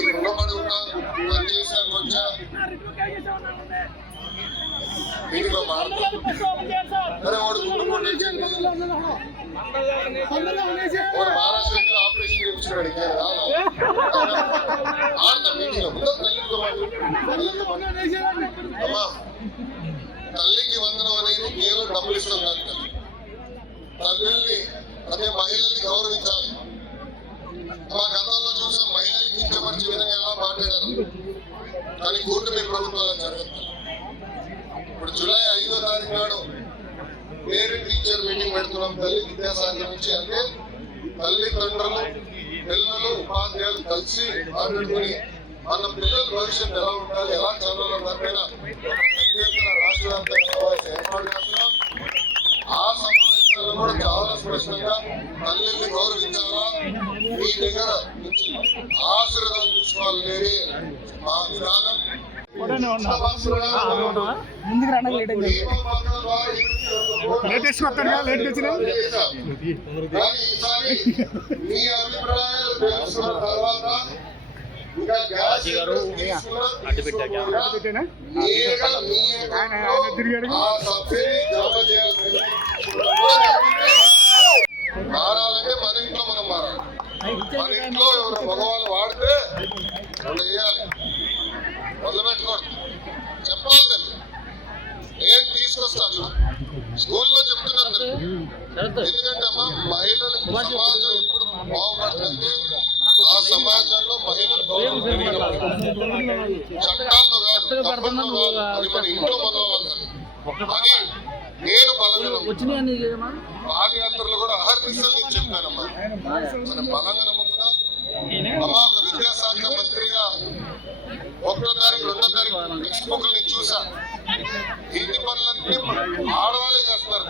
మీకు రుణపడి వాడు వాడు ఆపరేషన్ చేయించుకున్నాడు మీటింగ్ తల్లితో అమ్మా తల్లికి వందనం అనేది కేవలం డబ్బులు ఇస్తాం కాదు తల్లిని అదే మహిళల్ని గౌరవించాలి మా విధంగా ఎలా మాట్లాడారు కానీ కూటమి ప్రభుత్వాలు జరుగుతుంది ఇప్పుడు జూలై ఐదో తారీఖు నాడు పేరెంట్ టీచర్ మీటింగ్ పెడుతున్నాం తల్లి విద్యాశాఖ నుంచి. అంటే తల్లిదండ్రులు పిల్లలు ఉపాధ్యాయులు కలిసి మాట్లాడుకుని మన పిల్లల భవిష్యత్తు ఎలా ఉండాలి ఎలా చదవాలి దానిపైన రాష్ట్ర వ్యాప్తంగా సమావేశం ఏర్పాటు చేస్తున్నాం. ఆ సమావేశంలో కూడా చాలా స్పష్టంగా తల్లిని గౌరవించాలా? మీ దగ్గర నుంచి ఆశీర్వాదం తీసుకోవాలి మా విధానం ముందుకు రావడం లేట్ అయింది లేటెస్ట్ లేట్ వచ్చిన మీ అభిప్రాయాలు తెలుసుకున్న తర్వాత అడ్డు మారాలంటే మన ఇంట్లో మనం మారాలి. మన ఇంట్లో ఎవరు మగవాళ్ళు వాడితే వాళ్ళు వేయాలి నేను తీసుకొస్తా చూడు స్కూల్లో చెప్తున్నాను ఎందుకంటే అమ్మా మహిళలు సమాజం ఎప్పుడు బాగుపడుతుంది. ఆ సమాజంలో మహిళలు చట్టాల్లో కాదు తప్పుల్లో కాదు. అది మన ఇంట్లో మొదలవ్వాలి అది నేను బలంగా పాదయాత్రలు కూడా అహర్నిశలు నేను చెప్పానమ్మా మనం బలంగా నమ్ముతున్నాం అమ్మా ఒక విద్యాశాఖ మంత్రిగా ఒకటో తారీఖు రెండో తారీఖు టెక్స్ట్ బుక్లు చూసా. ఇంటి పనులన్నీ ఆడవాళ్ళే చేస్తున్నారు.